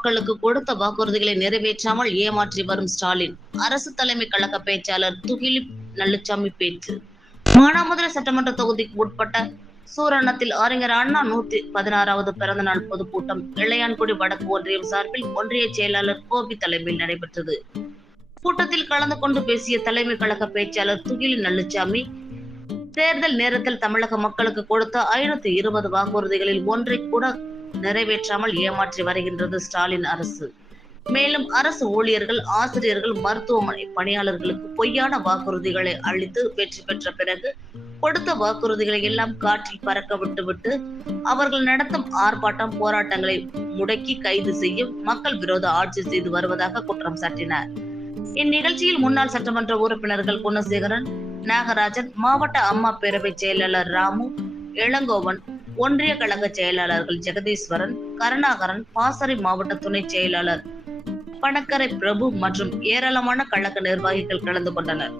மக்களுக்கு கொடுத்த வாக்குறுதிகளை நிறைவேற்றாமல் ஏமாற்றி வரும் ஸ்டாலின். அரசு தலைமை கழக பேச்சாளர் துகிலி நல்லுச்சாமி பேச்சு. மானாமதுரை சட்டமன்ற தொகுதிக்கு உட்பட்ட சூரணத்தில் அறிஞர் அண்ணா 116வது பிறந்தநாள் பொதுக்கூட்டம் இளையான்குடி வடக்கு ஒன்றியம் சார்பில் ஒன்றிய செயலாளர் கோபி தலைமையில் நடைபெற்றது. கூட்டத்தில் கலந்து கொண்டு பேசிய தலைமை கழக பேச்சாளர் துகிலி நல்லுச்சாமி, தேர்தல் நேரத்தில் தமிழக மக்களுக்கு கொடுத்த 520 வாக்குறுதிகளில் ஒன்றை கூட நிறைவேற்றாமல் ஏமாற்றி வருகின்றது ஸ்டாலின் அரசு. மேலும் அரசு ஊழியர்கள், ஆசிரியர்கள், மருத்துவமனை பணியாளர்களுக்கு பொய்யான வாக்குறுதிகளை அளித்து வெற்றி பெற்ற பிறகு கொடுத்த வாக்குறுதிகளை எல்லாம் காற்றில் பறக்க விட்டுவிட்டு அவர்கள் நடத்தும் ஆர்ப்பாட்டம், போராட்டங்களை முடக்கி கைது செய்யும் மக்கள் விரோத ஆட்சி செய்து வருவதாக குற்றம் சாட்டினார். இந்நிகழ்ச்சியில் முன்னாள் சட்டமன்ற உறுப்பினர்கள் குணசேகரன், நாகராஜன், மாவட்ட அம்மா பேரவை செயலாளர் ராமு, இளங்கோவன், ஒன்றிய கழக செயலாளர்கள் ஜெகதீஸ்வரன், கருணாகரன், பாசறை மாவட்ட துணை செயலாளர் பணக்கரை பிரபு மற்றும் ஏராளமான கழக நிர்வாகிகள் கலந்து கொண்டனர்.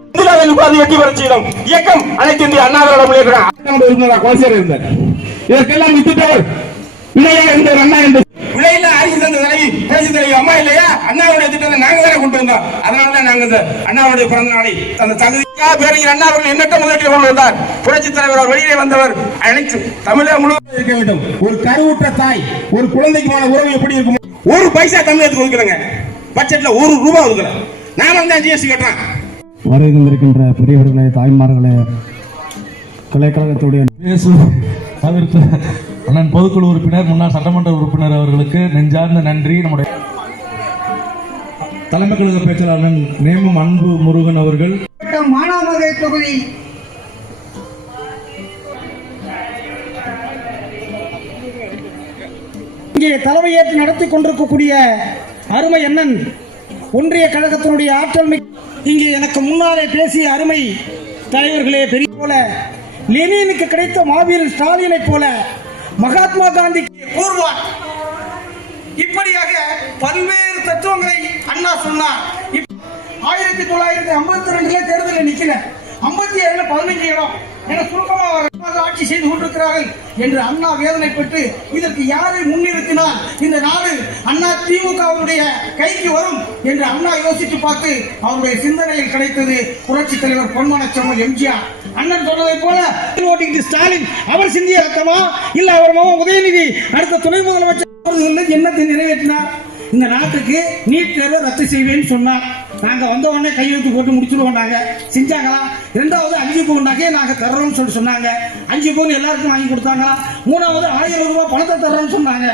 விலையில அரிசி தந்த தலைவி பேசி தலைவி அம்மா இல்லையா? அண்ணாவுடைய திட்டத்தை நாங்க தானே கொண்டு வந்தோம். அதனாலதான் நாங்க இந்த அண்ணாவுடைய பிறந்த நாளை அந்த தகுதிக்காக பேரறிஞர் அண்ணா அவர்கள் எண்ணற்ற முதலீடு கொண்டு வந்தார். புரட்சி தலைவர் வெளியே வந்தவர் அனைத்து தமிழகம் முழுவதும் இருக்க வேண்டும். ஒரு கருவுற்ற தாய் ஒரு குழந்தைக்குமான உறவு எப்படி இருக்கும்? ஒரு பைசா தமிழகத்துக்கு ஒதுக்கலங்க. பட்ஜெட்ல ஒரு ரூபாய் ஒதுக்கல. நாம தான் ஜிஎஸ்டி கட்டுறோம். வருகின்ற பெரியவர்களே, தாய்மார்களே, கலைக்கழகத்துடைய அண்ணன் பொதுக்குழு உறுப்பினர், முன்னாள் சட்டமன்ற உறுப்பினர் அவர்களுக்கு நெஞ்சார்ந்த நன்றி. நம்முடைய தலைமை கழக பேச்சாளர் நேமம் அன்பு முருகன் அவர்கள் மானாமதுரை தொகுதி இங்கே தலைமையேற்று நடத்தி கொண்டிருக்கக்கூடிய அருமை அண்ணன் ஒன்றிய கழகத்தினுடைய ஆற்றல் இங்கே எனக்கு முன்னாலே பேசிய அருமை தலைவர்களே, பெரிய போல லெனினுக்கு கிடைத்த மாவீரன் ஸ்டாலினை போல மகாத்மா காந்திக்கு கூறுவார். இப்படியாக பல்வேறு தத்துவங்களை அண்ணா சொன்னார். 1952 தேர்தலில் நிக்கல, 57 15 இடம் என சுருக்கமாக ஆட்சி செய்து கொண்டிருக்கிறார்கள் என்று அண்ணா வேதனைப்பட்டு இதற்கு யாரை முன்னிறுத்தினால் இந்த நாடு அண்ணா திமுகவுடைய கைக்கு வரும் என்று அண்ணா யோசித்து பார்த்து அவருடைய சிந்தனையில் கிடைத்தது புரட்சி தலைவர் பொன்மனச்செம்மல் எம்ஜிஆர். அண்ணன் சொன்னதை போல ஸ்டாலின் அவர் சிந்திய ரத்தமா இல்ல அவர் மகன் உதயநிதி அடுத்த துணை முதலமைச்சர் எண்ணத்தை நிறைவேற்றினார். இந்த நாட்டுக்கு நீட் தேர்வை ரத்து செய்வேன்னு சொன்னார். நாங்க வந்த உடனே கையெழுத்து போட்டு முடிச்சிருவோம். நாங்க செஞ்சாங்களா? இரண்டாவது 5 பவுன் நகையை நாங்க தர்றோம்னு சொல்லி சொன்னாங்க. 5 பவுன் எல்லாருக்கும் வாங்கி கொடுத்தாங்களா? மூணாவது 1000 ரூபாய் பணத்தை தர்றோம்னு சொன்னாங்க.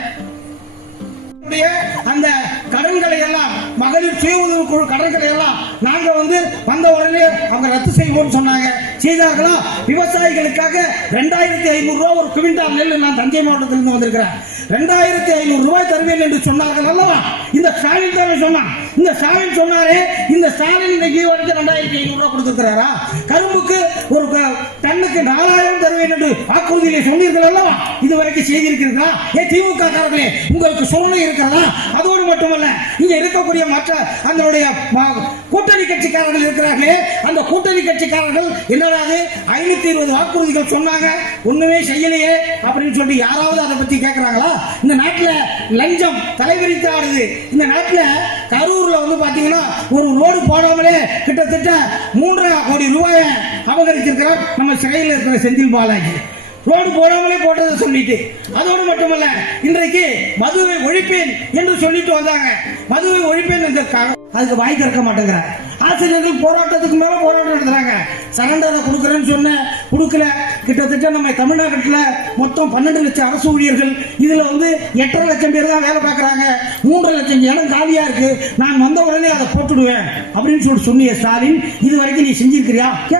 அந்த கடன்களை எல்லாம், மகளிர் சுய உதவி குழு கடன்களை எல்லாம் நாங்க வந்த உடனே அவங்க ரத்து செய்வோம் சொன்னாங்க. செய்தார்களா? விவசாயிகளுக்காக 2500 ரூபாய் ஒரு குவிண்டால் நெல், நான் தஞ்சை மாவட்டத்திலிருந்து வந்திருக்கிறேன், 2500 ரூபாய் தருவேன் என்று சொன்னார்கள் அல்லவா? இந்த ஸ்டாலின் தான் சொன்னான். இந்த ஸ்டாலின் சொன்னாரே, இந்த ஸ்டாலின் இன்னைக்கு வரைக்கும் 2500 ரூபாய் கொடுத்திருக்கிறாரா? கரும்புக்கு ஒரு டன்னுக்கு 4000 தருவேன் என்று வாக்குறுதியை சொன்னீர்கள் அல்லவா? இதுவரைக்கும் செய்திருக்கிறீர்களா? திமுக காரர்களே, உங்களுக்கு சூழ்நிலை இருக்கிறதா? அதோடு மட்டுமல்ல, இங்க இருக்கக்கூடிய மற்ற அதனுடைய கூட்டணி கட்சிக்காரர்கள் இருக்கிறார்களே, அந்த கூட்டணி கட்சிக்காரர்கள் என்னடாது 520 வாக்குறுதிகள் சொன்னாங்க, ஒண்ணுமே செய்யலையே அப்படின்னு சொல்லி யாராவது அதை பத்தி கேட்கிறாங்களா? இந்த நாட்டுல லஞ்சம் தலைவிரித்து ஆடுது. இந்த நாட்டுல கரூர்ல பாத்தீங்கன்னா ஒரு ரோடு போடாமலே கிட்டத்தட்ட 3.5 கோடி ரூபாயை அபகரிச்சிருக்கிறார் நம்ம சிறையில் இருக்கிற செந்தில் பாலாஜி. ரோடு போடாமலே போட்டதை சொல்லிட்டு, அதோடு மட்டுமல்ல, இன்றைக்கு மதுவை ஒழிப்பேன் என்று சொல்லிட்டு வந்தாங்க. மதுவை ஒழிப்பேன் அதுக்கு வாய் திறக்க மாட்டேங்கிறாங்க. ஆசிரியர்கள் போராட்டத்துக்கு மேல போராட்டம் நடத்துறாங்க. சரண்டரை கொடுக்கறேன்னு சொன்ன கொடுக்கல. கிட்டத்தட்ட நம்ம தமிழ்நாட்டில் மொத்தம் 12 லட்சம் அரசு ஊழியர்கள், இதுல 8.5 லட்சம் பேர் தான் வேலை பார்க்கறாங்க. 3.5 லட்சம் இடம் காலியா இருக்கு. நான் வந்த உடனே அதை போட்டுடுவேன் அப்படின்னு சொல்லி சொன்னிய ஸ்டாலின், இது வரைக்கும் நீ செஞ்சிருக்கிறியா?